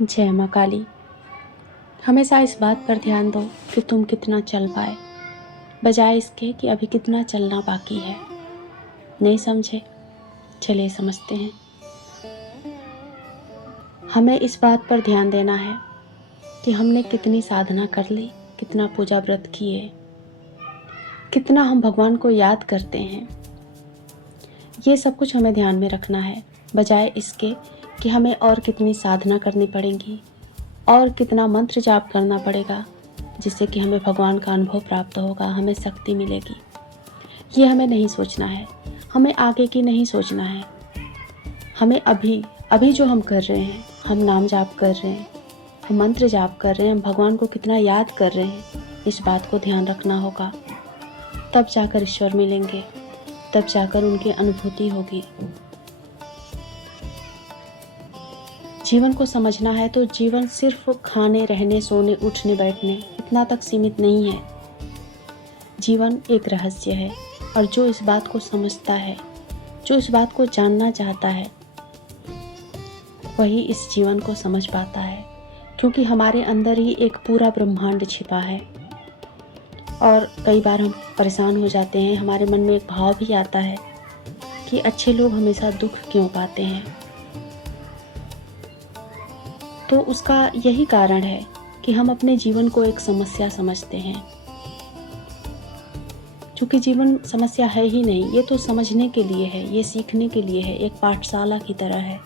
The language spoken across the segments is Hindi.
जय माँ काली। हमेशा इस बात पर ध्यान दो कि तुम कितना चल पाए, बजाय इसके कि अभी कितना चलना बाकी है। नहीं समझे? चलिए समझते हैं। हमें इस बात पर ध्यान देना है कि हमने कितनी साधना कर ली, कितना पूजा व्रत किए, कितना हम भगवान को याद करते हैं। ये सब कुछ हमें ध्यान में रखना है, बजाय इसके कि हमें और कितनी साधना करनी पड़ेगी और कितना मंत्र जाप करना पड़ेगा, जिससे कि हमें भगवान का अनुभव प्राप्त होगा, हमें शक्ति मिलेगी। ये हमें नहीं सोचना है, हमें आगे की नहीं सोचना है। हमें अभी अभी जो हम कर रहे हैं, हम नाम जाप कर रहे हैं, हम मंत्र जाप कर रहे हैं, हम भगवान को कितना याद कर रहे हैं, इस बात को ध्यान रखना होगा। तब जाकर ईश्वर मिलेंगे, तब जाकर उनकी अनुभूति होगी। जीवन को समझना है तो जीवन सिर्फ खाने, रहने, सोने, उठने, बैठने इतना तक सीमित नहीं है। जीवन एक रहस्य है, और जो इस बात को समझता है, जो इस बात को जानना चाहता है, वही इस जीवन को समझ पाता है। क्योंकि हमारे अंदर ही एक पूरा ब्रह्मांड छिपा है। और कई बार हम परेशान हो जाते हैं, हमारे मन में एक भाव भी आता है कि अच्छे लोग हमेशा दुख क्यों पाते हैं। तो उसका यही कारण है कि हम अपने जीवन को एक समस्या समझते हैं। क्योंकि जीवन समस्या है ही नहीं, ये तो समझने के लिए है, ये सीखने के लिए है, एक पाठशाला की तरह है।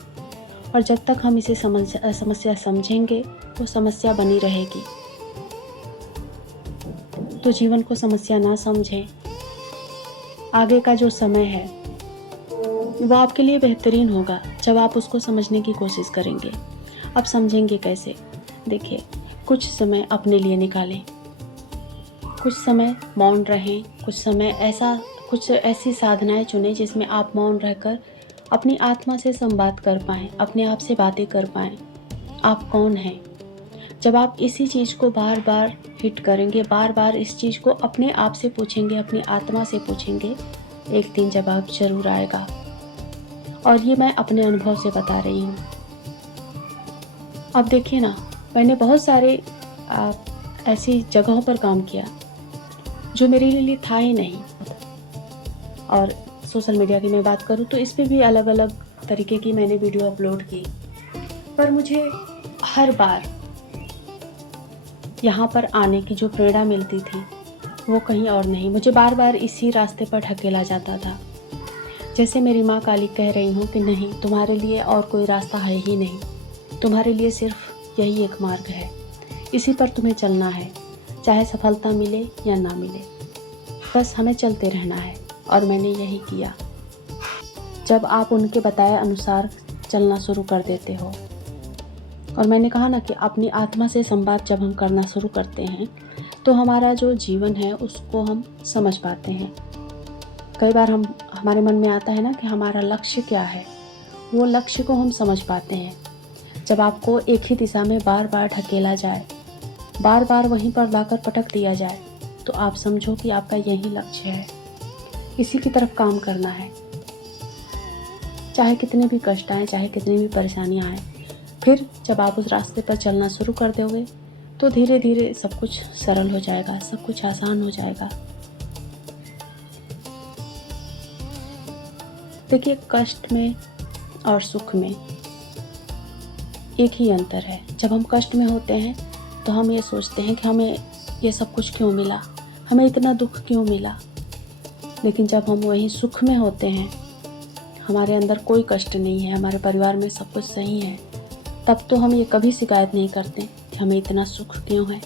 और जब तक हम इसे समस्या समझेंगे तो समस्या बनी रहेगी। तो जीवन को समस्या ना समझें। आगे का जो समय है वो आपके लिए बेहतरीन होगा जब आप उसको समझने की कोशिश करेंगे। अब समझेंगे कैसे? देखिए, कुछ समय अपने लिए निकालें, कुछ समय मौन रहें, कुछ ऐसी साधनाएं चुनें जिसमें आप मौन रहकर अपनी आत्मा से संवाद कर पाएँ, अपने आप से बातें कर पाएँ। आप कौन हैं? जब आप इसी चीज़ को बार बार हिट करेंगे, बार बार इस चीज़ को अपने आप से पूछेंगे, अपनी आत्मा से पूछेंगे, एक दिन जवाब जरूर आएगा। और ये मैं अपने अनुभव से बता रही हूँ। अब देखिए ना, मैंने बहुत सारे ऐसी जगहों पर काम किया जो मेरे लिए था ही नहीं। और सोशल मीडिया की मैं बात करूँ तो इस पे भी अलग अलग तरीके की मैंने वीडियो अपलोड की, पर मुझे हर बार यहाँ पर आने की जो प्रेरणा मिलती थी वो कहीं और नहीं, मुझे बार बार इसी रास्ते पर ढकेला जाता था। जैसे मेरी माँ काली कह रही हूँ कि नहीं, तुम्हारे लिए और कोई रास्ता है ही नहीं, तुम्हारे लिए सिर्फ यही एक मार्ग है, इसी पर तुम्हें चलना है, चाहे सफलता मिले या ना मिले, बस हमें चलते रहना है। और मैंने यही किया। जब आप उनके बताए अनुसार चलना शुरू कर देते हो, और मैंने कहा ना कि अपनी आत्मा से संवाद जब हम करना शुरू करते हैं तो हमारा जो जीवन है उसको हम समझ पाते हैं। कई बार हमारे मन में आता है ना कि हमारा लक्ष्य क्या है, वो लक्ष्य को हम समझ पाते हैं। जब आपको एक ही दिशा में बार बार ढकेला जाए, बार बार वहीं पर लाकर पटक दिया जाए, तो आप समझो कि आपका यही लक्ष्य है, इसी की तरफ काम करना है। चाहे कितने भी कष्ट आए, चाहे कितनी भी परेशानियां आए, फिर जब आप उस रास्ते पर चलना शुरू कर दोगे तो धीरे धीरे सब कुछ सरल हो जाएगा, सब कुछ आसान हो जाएगा। देखिए, कष्ट में और सुख में एक ही अंतर है। जब हम कष्ट में होते हैं तो हम ये सोचते हैं कि हमें ये सब कुछ क्यों मिला, हमें इतना दुख क्यों मिला। लेकिन जब हम वहीं सुख में होते हैं, हमारे अंदर कोई कष्ट नहीं है, हमारे परिवार में सब कुछ सही है, तब तो हम ये कभी शिकायत नहीं करते कि हमें इतना सुख क्यों है।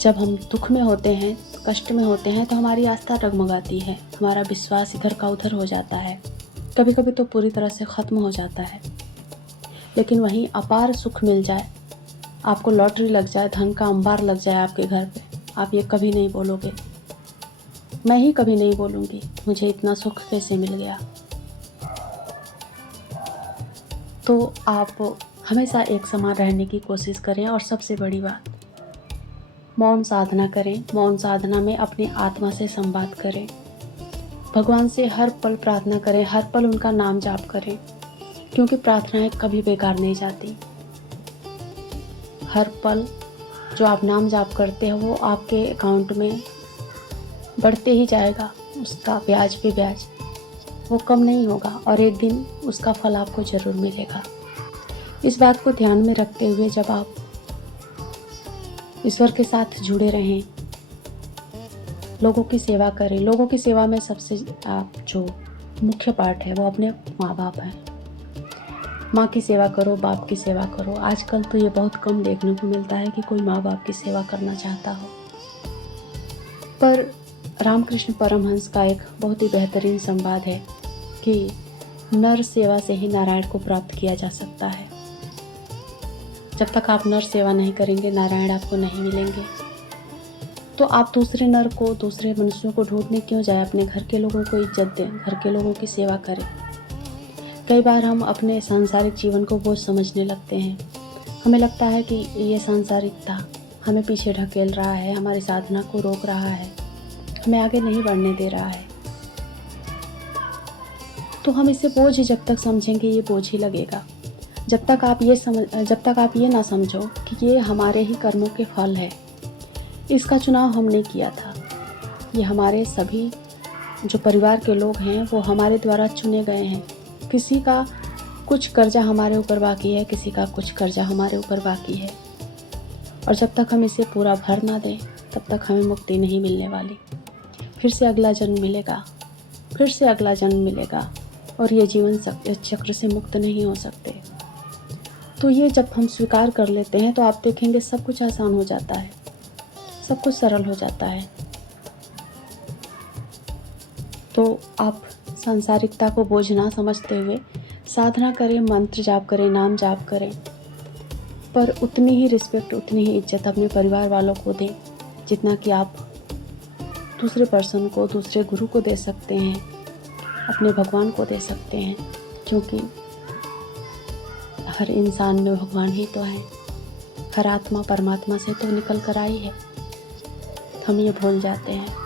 जब हम दुख में होते हैं, कष्ट में होते हैं, तो हमारी आस्था डगमगाती है, हमारा विश्वास इधर का उधर हो जाता है, कभी कभी तो पूरी तरह से ख़त्म हो जाता है। लेकिन वहीं अपार सुख मिल जाए, आपको लॉटरी लग जाए, धन का अंबार लग जाए आपके घर पे, आप ये कभी नहीं बोलोगे, मैं ही कभी नहीं बोलूँगी मुझे इतना सुख कैसे मिल गया। तो आप हमेशा एक समान रहने की कोशिश करें। और सबसे बड़ी बात, मौन साधना करें। मौन साधना में अपनी आत्मा से संवाद करें, भगवान से हर पल प्रार्थना करें, हर पल उनका नाम जाप करें। क्योंकि प्रार्थनाएं कभी बेकार नहीं जाती। हर पल जो आप नाम जाप करते हो वो आपके अकाउंट में बढ़ते ही जाएगा, उसका ब्याज पे ब्याज, वो कम नहीं होगा और एक दिन उसका फल आपको ज़रूर मिलेगा। इस बात को ध्यान में रखते हुए जब आप ईश्वर के साथ जुड़े रहें, लोगों की सेवा करें। लोगों की सेवा में सबसे जो मुख्य पार्ट है वो अपने माँ बाप हैं। माँ की सेवा करो, बाप की सेवा करो। आजकल तो ये बहुत कम देखने को मिलता है कि कोई माँ बाप की सेवा करना चाहता हो। पर रामकृष्ण परमहंस का एक बहुत ही बेहतरीन संवाद है कि नर सेवा से ही नारायण को प्राप्त किया जा सकता है। जब तक आप नर सेवा नहीं करेंगे, नारायण आपको नहीं मिलेंगे। तो आप दूसरे नर को, दूसरे मनुष्यों को ढूंढने क्यों जाए? अपने घर के लोगों को इज्जत दें, घर के लोगों की सेवा करें। कई बार हम अपने सांसारिक जीवन को बोझ समझने लगते हैं। हमें लगता है कि ये सांसारिकता हमें पीछे ढकेल रहा है, हमारी साधना को रोक रहा है, हमें आगे नहीं बढ़ने दे रहा है। तो हम इसे बोझ जब तक समझेंगे, ये बोझ ही लगेगा। जब तक आप ये ना समझो कि ये हमारे ही कर्मों के फल है। इसका चुनाव हमने किया था। ये हमारे सभी जो परिवार के लोग हैं वो हमारे द्वारा चुने गए हैं। किसी का कुछ कर्जा हमारे ऊपर बाकी है, किसी का कुछ कर्जा हमारे ऊपर बाकी है, और जब तक हम इसे पूरा भर ना दें तब तक हमें मुक्ति नहीं मिलने वाली। फिर से अगला जन्म मिलेगा, फिर से अगला जन्म मिलेगा, और ये जीवन चक्र से मुक्त नहीं हो सकते। तो ये जब हम स्वीकार कर लेते हैं तो आप देखेंगे सब कुछ आसान हो जाता है, सब कुछ सरल हो जाता है। तो आप सांसारिकता को बोझ ना समझते हुए साधना करें, मंत्र जाप करें, नाम जाप करें, पर उतनी ही रिस्पेक्ट, उतनी ही इज्जत अपने परिवार वालों को दें जितना कि आप दूसरे पर्सन को, दूसरे गुरु को दे सकते हैं, अपने भगवान को दे सकते हैं। क्योंकि हर इंसान में भगवान ही तो है, हर आत्मा परमात्मा से तो निकल कर आई है। हम ये भूल जाते हैं।